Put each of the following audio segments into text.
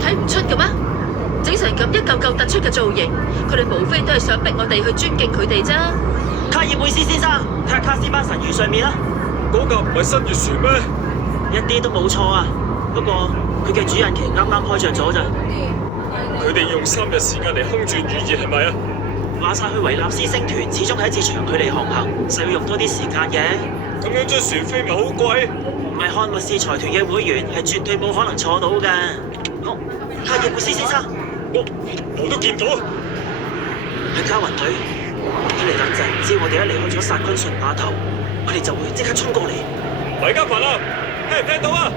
睇唔出嘅咩？整成咁一嚿嚿突出嘅造型，佢哋無非都係想逼我哋去尊敬佢哋啫。卡爾貝斯先生，睇下卡斯巴神魚上面啦。嗰架唔係新月船咩？一啲都冇錯啊！不過佢嘅主人旗啱啱開着咗咋。佢哋用3日時間嚟空轉雨熱係咪啊？話晒去維納斯星團，始終係一次長距離航行，實要用多啲時間嘅。咁樣張船飛咪好貴？唔係漢密士財團嘅會員，係絕對冇可能坐到㗎。好，卡爾貝斯先生，我都見到，係加雲隊。佢哋等陣，只要我哋一離開咗薩昆遜碼頭，佢哋就會即刻衝過嚟。維加凡啊，聽唔聽到啊？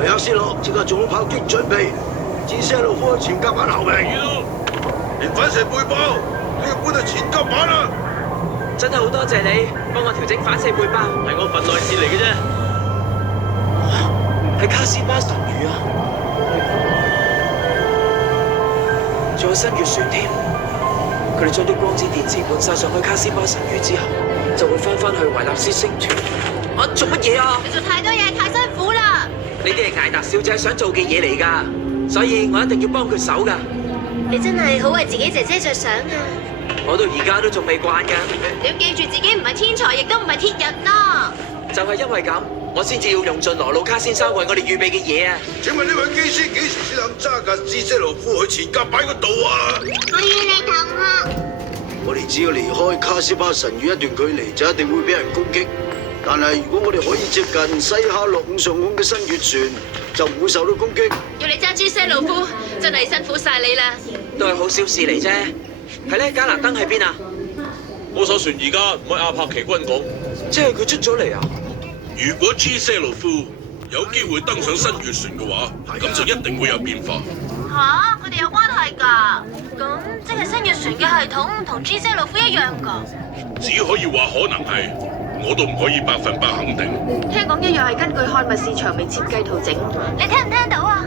雷克斯洛，即刻做好炮擊準備。至些路夫前甲板後面。連反射背包，你要搬到前甲板啦。真係好多謝你幫我調整反射背包，係我份內事嚟嘅啫。係卡斯巴神魚啊！仲有新月船添。佢哋將啲光子電池灌晒上去卡斯巴神魚之後，就會翻去維納斯星團。我做乜嘢啊？你做太多嘢，太辛苦啦！呢啲係艾達小姐想做嘅嘢嚟㗎，所以我一定要幫佢手㗎。你真係好為自己姐姐着想啊！我到而家都仲未慣㗎。你要記住自己唔係天才，亦都唔係鐵人啊！就係因為咁，我先至要用盡羅魯卡先生為我哋預備嘅嘢啊！請問呢位機師幾時先肯揸架芝些路夫去前甲板嗰度啊？我與你同學。我哋只要離開卡斯巴神魚一段距離，就一定會俾人攻擊。但係如果我哋可以接近西哈洛伍上空嘅新月船，就唔會受到攻擊。要你揸朱西路夫，真係辛苦晒你啦！都係好小事嚟啫。係咧，加拿登喺邊啊？我艘船而家唔喺阿帕奇軍港。即係佢出咗嚟啊！如果 G 些路夫有機會登上新月船嘅話，咁就一定會有變化。吓，佢哋有關係㗎？咁即係新月船嘅系統同 G 西路夫一樣㗎？只可以話可能係，我都唔可以100%肯定。聽講一樣係根據漢密市場名設計圖整，你聽唔聽到啊？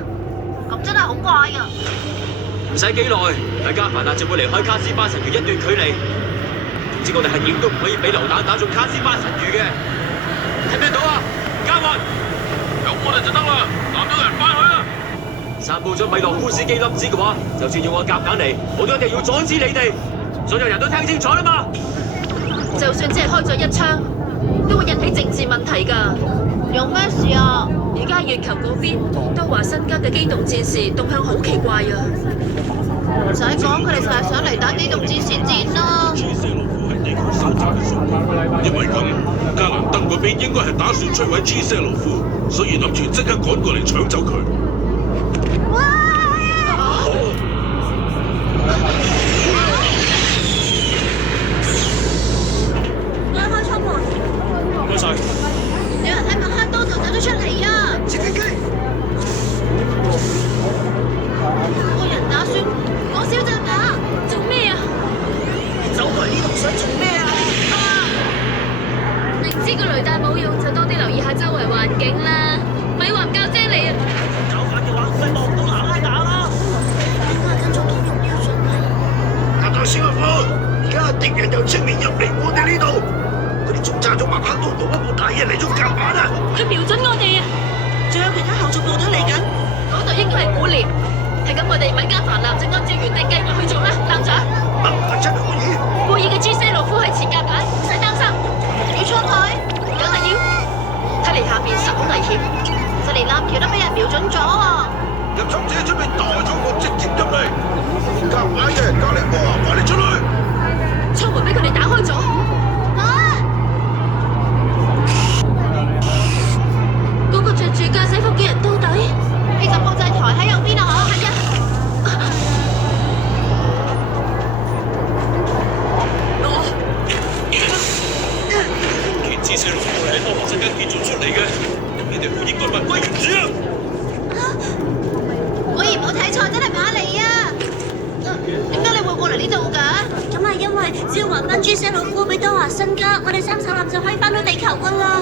咁真係好怪啊！唔使幾耐，大家凡達就會離開卡斯巴神魚一段距離。總之我哋係點都唔可以俾榴彈打中卡斯巴神魚嘅。聽唔聽到啊？加運，有我哋就得啦，攬到人翻去啦。散佈咗米洛夫斯基粒子嘅話，就算要我夾硬嚟，我都一定要阻止你哋。所有人都聽清楚啦嘛！就算只係開咗一槍，都會引起政治問題㗎。有咩事啊？而家月球嗰邊都話新加嘅機動戰士動向好奇怪啊！唔使講，佢哋就係想嚟打機動戰士戰咯。G 些路夫係地球收集嘅數據，因為咁，加蘭登嗰邊應該係打算摧毀 G 些路夫，所以諗住即刻趕過嚟搶走佢。拉開窗門。唔該晒。有人喺曼克多就走咗出嚟啊！直升機，個人打算講小陣啊！做咩啊？走嚟呢度想做咩啊？明知個雷達冇用，就多啲留意下周圍環境啦。咪話唔夠精你啊！搞法嘅話，咪望到拿拉打啦！點解跟咗通用標準啊？格達斯阿夫，而家敵人又正面入嚟我哋呢度，佢哋仲揸咗麥克多同一部大嘢嚟咗甲板啊！佢瞄準我哋啊！仲有其他後續部隊嚟緊，嗰度應該係古列。係咁，我哋米加凡納就按照原定計劃去做啦，艦長。真係可以。故意嘅 G 些路夫喺前甲板，唔使擔心。要衝佢，梗係要。睇嚟下面十分危險，就連艦橋都俾人瞄準咗喎。入侵者準備大咗個直接入嚟，甲板嘅隔離波啊，快啲出去！窗門俾佢哋打開咗。嗰個着住駕駛服嘅人到底？其實控制台喺右邊啊！係啊。其 G 些路夫係喺多華新間建造出嚟嘅，你哋好應該物歸原主啊！果然冇睇錯，真係馬嚟啊！點解你會過嚟呢度㗎？咁係因為只要還翻朱些魯夫俾多華新家，我哋3艘艦就可以翻到地球噶啦。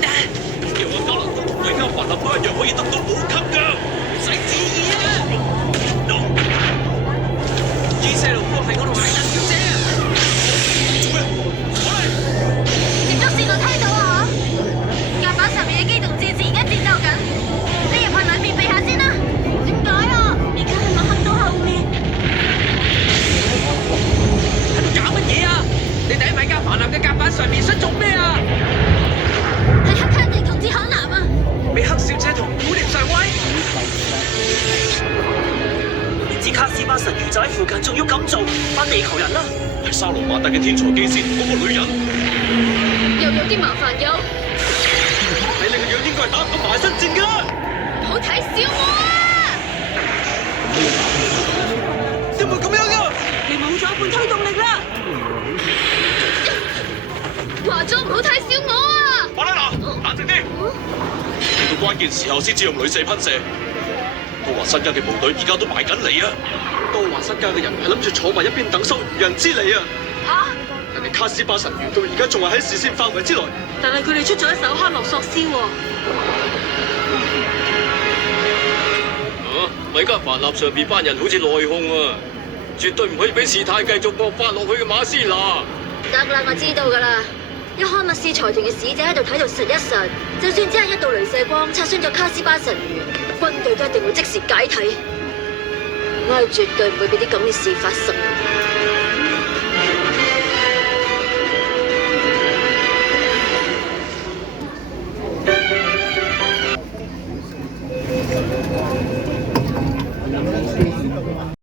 叫我加蘭登同維加凡納都一樣可以得到補給㗎，唔使旨意啊！G 些路夫係我同艾達小姐啊！做咩？接觸線路睇到啊！甲板上面嘅機動戰士而家戰鬥緊，你入去裏面避下先啦。點解啊？古念上威。點知卡斯巴神魚就喺附近，仲要咁做，班地球人啦！係沙羅馬特嘅天才機師嗰個女人，又有啲麻煩有，睇你個樣應該係打緊埋身戰㗎。唔好睇小我啊！點會咁樣㗎？你冇咗一半推動力啦！話咗唔好睇小我啊！巴拉娜，冷靜啲。到關鍵時候先至用鐳射噴射。都話新家嘅部隊而家都埋緊嚟啊！都話新家嘅人係諗住坐埋一邊等收漁人之利啊！嚇！人哋卡斯巴神魚到而家仲係喺視線範圍之內。但係佢哋出咗一手克洛索斯喎。米加凡納上邊班人好似內訌啊，絕對唔可以俾事態繼續惡化落去嘅馬斯拿。得啦，我知道㗎啦。一開密使財團嘅使者喺度睇到實一實，就算只係一道雷射光擦傷咗卡斯巴神魚，軍隊都一定會即時解體。我係絕對唔會俾啲咁嘅事發生。